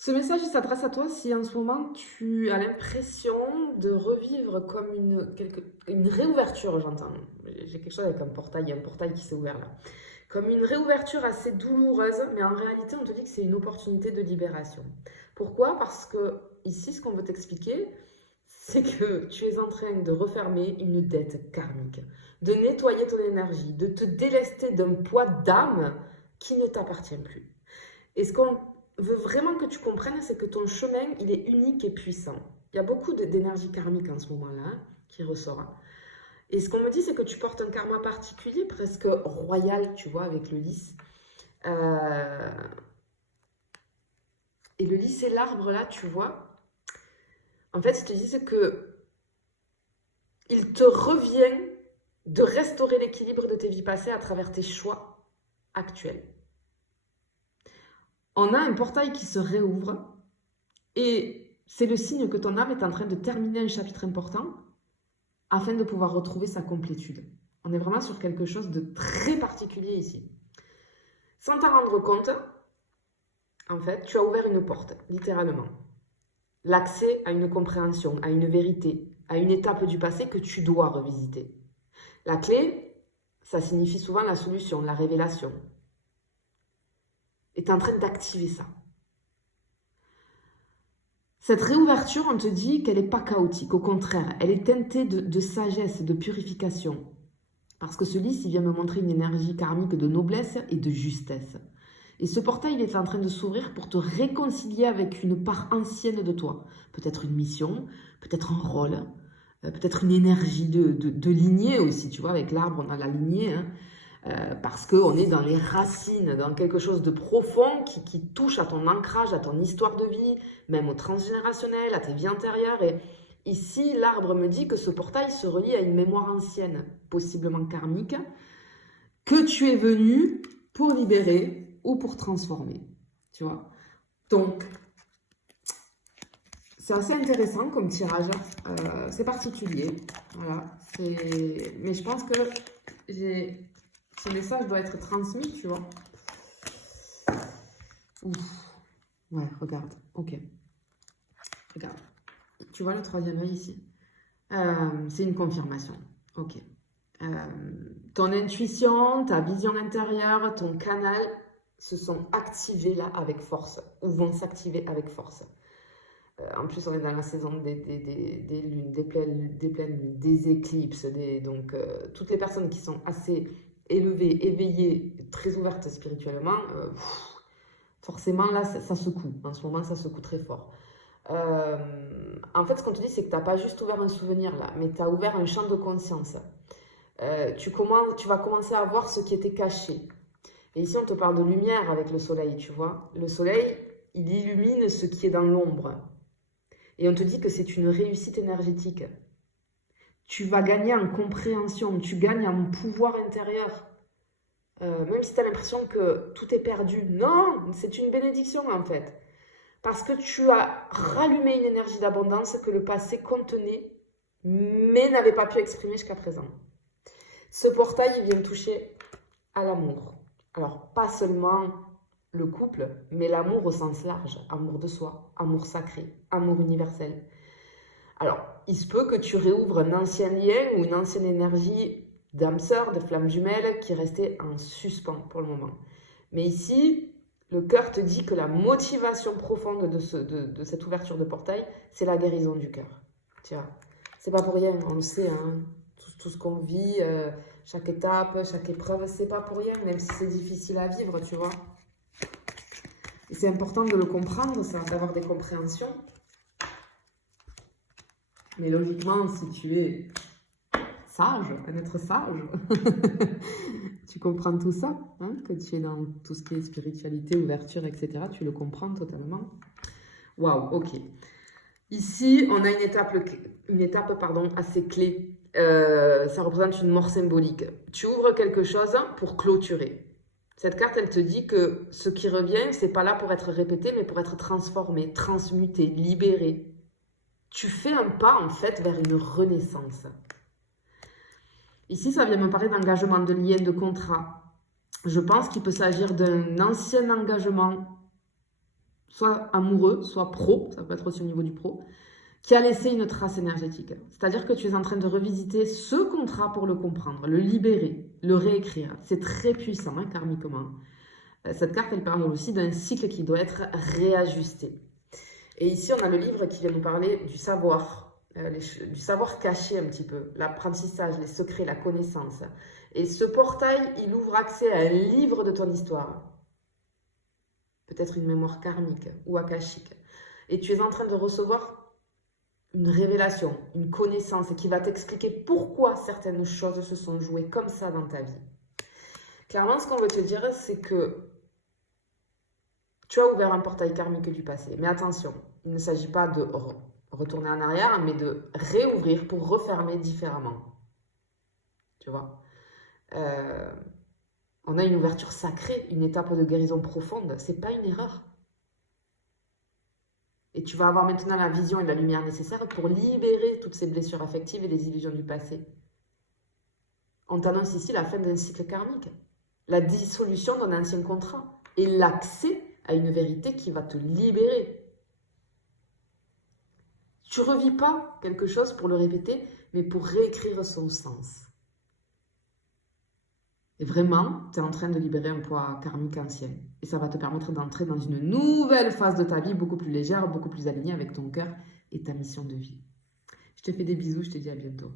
Ce message, il s'adresse à toi si en ce moment tu as l'impression de revivre comme une réouverture, j'entends. J'ai quelque chose avec un portail, il y a un portail qui s'est ouvert là. Comme une réouverture assez douloureuse, mais en réalité, on te dit que c'est une opportunité de libération. Pourquoi? Parce que ici, ce qu'on veut t'expliquer, c'est que tu es en train de refermer une dette karmique, de nettoyer ton énergie, de te délester d'un poids d'âme qui ne t'appartient plus. Et ce qu'on veut vraiment que tu comprennes, c'est que ton chemin, il est unique et puissant. Il y a beaucoup d'énergie karmique en ce moment-là qui ressort. Et ce qu'on me dit, c'est que tu portes un karma particulier, presque royal, tu vois, avec le lys. Euh, Et le lys et l'arbre, là, tu vois, en fait, ils te disent que il te revient de restaurer l'équilibre de tes vies passées à travers tes choix actuels. On a un portail qui se réouvre et c'est le signe que ton âme est en train de terminer un chapitre important afin de pouvoir retrouver sa complétude. On est vraiment sur quelque chose de très particulier ici. Sans t'en rendre compte, en fait, tu as ouvert une porte, littéralement. L'accès à une compréhension, à une vérité, à une étape du passé que tu dois revisiter. La clé, ça signifie souvent la solution, la révélation. Et tu es en train d'activer ça. Cette réouverture, on te dit qu'elle n'est pas chaotique, au contraire, elle est teintée de sagesse, de purification. Parce que ce lys, il vient me montrer une énergie karmique de noblesse et de justesse. Et ce portail, il est en train de s'ouvrir pour te réconcilier avec une part ancienne de toi. Peut-être une mission, peut-être un rôle, peut-être une énergie de lignée aussi. Tu vois, avec l'arbre, on a la lignée. Hein, parce qu'on est dans les racines, dans quelque chose de profond qui touche à ton ancrage, à ton histoire de vie, même au transgénérationnel, à tes vies antérieures. Et ici, l'arbre me dit que ce portail se relie à une mémoire ancienne, possiblement karmique, que tu es venu pour libérer ou pour transformer. Tu vois? Donc, c'est assez intéressant comme tirage. C'est particulier. Voilà. Mais je pense que ce message doit être transmis, tu vois. Ouf. Ouais, regarde. Ok. Regarde. Tu vois le troisième œil ici? C'est une confirmation. Ok. Ton intuition, ta vision intérieure, ton canal se sont activés là avec force, ou vont s'activer avec force. En plus, on est dans la saison des lunes, des pleines lunes, des éclipses. Donc, toutes les personnes qui sont assez élevées, éveillées, très ouvertes spirituellement, forcément, là, ça secoue. En ce moment, ça secoue très fort. En fait, ce qu'on te dit, c'est que tu n'as pas juste ouvert un souvenir là, mais tu as ouvert un champ de conscience. Tu vas commencer à voir ce qui était caché. Et ici, on te parle de lumière avec le soleil, tu vois. Le soleil, il illumine ce qui est dans l'ombre. Et on te dit que c'est une réussite énergétique. Tu vas gagner en compréhension, tu gagnes en pouvoir intérieur. Même si tu as l'impression que tout est perdu. Non, c'est une bénédiction en fait. Parce que tu as rallumé une énergie d'abondance que le passé contenait, mais n'avait pas pu exprimer jusqu'à présent. Ce portail, il vient toucher à l'amour. Alors, pas seulement le couple, mais l'amour au sens large. Amour de soi, amour sacré, amour universel. Alors, il se peut que tu réouvres un ancien lien ou une ancienne énergie d'âme sœur, de flamme jumelle qui restait en suspens pour le moment. Mais ici, le cœur te dit que la motivation profonde de cette ouverture de portail, c'est la guérison du cœur. Tu vois, c'est pas pour rien, on le sait, hein, tout ce qu'on vit, chaque étape, chaque épreuve, c'est pas pour rien, même si c'est difficile à vivre, tu vois. Et c'est important de le comprendre, ça, d'avoir des compréhensions. Mais logiquement, si tu es sage, un être sage, tu comprends tout ça, hein, que tu es dans tout ce qui est spiritualité, ouverture, etc. Tu le comprends totalement. Waouh, ok. Ici, on a une étape assez clé. Ça représente une mort symbolique. Tu ouvres quelque chose pour clôturer. Cette carte, elle te dit que ce qui revient, c'est pas là pour être répété, mais pour être transformé, transmuté, libéré. Tu fais un pas, en fait, vers une renaissance. Ici, ça vient me parler d'engagement, de lien, de contrat. Je pense qu'il peut s'agir d'un ancien engagement soit amoureux, soit pro, ça peut être aussi au niveau du pro, qui a laissé une trace énergétique. C'est-à-dire que tu es en train de revisiter ce contrat pour le comprendre, le libérer, le réécrire. C'est très puissant, hein, karmiquement. Cette carte, elle parle aussi d'un cycle qui doit être réajusté. Et ici, on a le livre qui vient nous parler du savoir, du savoir caché un petit peu, l'apprentissage, les secrets, la connaissance. Et ce portail, il ouvre accès à un livre de ton histoire. Peut-être une mémoire karmique ou akashique. Et tu es en train de recevoir une révélation, une connaissance qui va t'expliquer pourquoi certaines choses se sont jouées comme ça dans ta vie. Clairement, ce qu'on veut te dire, c'est que tu as ouvert un portail karmique du passé. Mais attention, il ne s'agit pas de retourner en arrière, mais de réouvrir pour refermer différemment. Tu vois, on a une ouverture sacrée, une étape de guérison profonde. C'est pas une erreur. Et tu vas avoir maintenant la vision et la lumière nécessaires pour libérer toutes ces blessures affectives et les illusions du passé. On t'annonce ici la fin d'un cycle karmique, la dissolution d'un ancien contrat et l'accès à une vérité qui va te libérer. Tu ne revis pas quelque chose pour le répéter, mais pour réécrire son sens. Et vraiment, tu es en train de libérer un poids karmique ancien. Et ça va te permettre d'entrer dans une nouvelle phase de ta vie, beaucoup plus légère, beaucoup plus alignée avec ton cœur et ta mission de vie. Je te fais des bisous, je te dis à bientôt.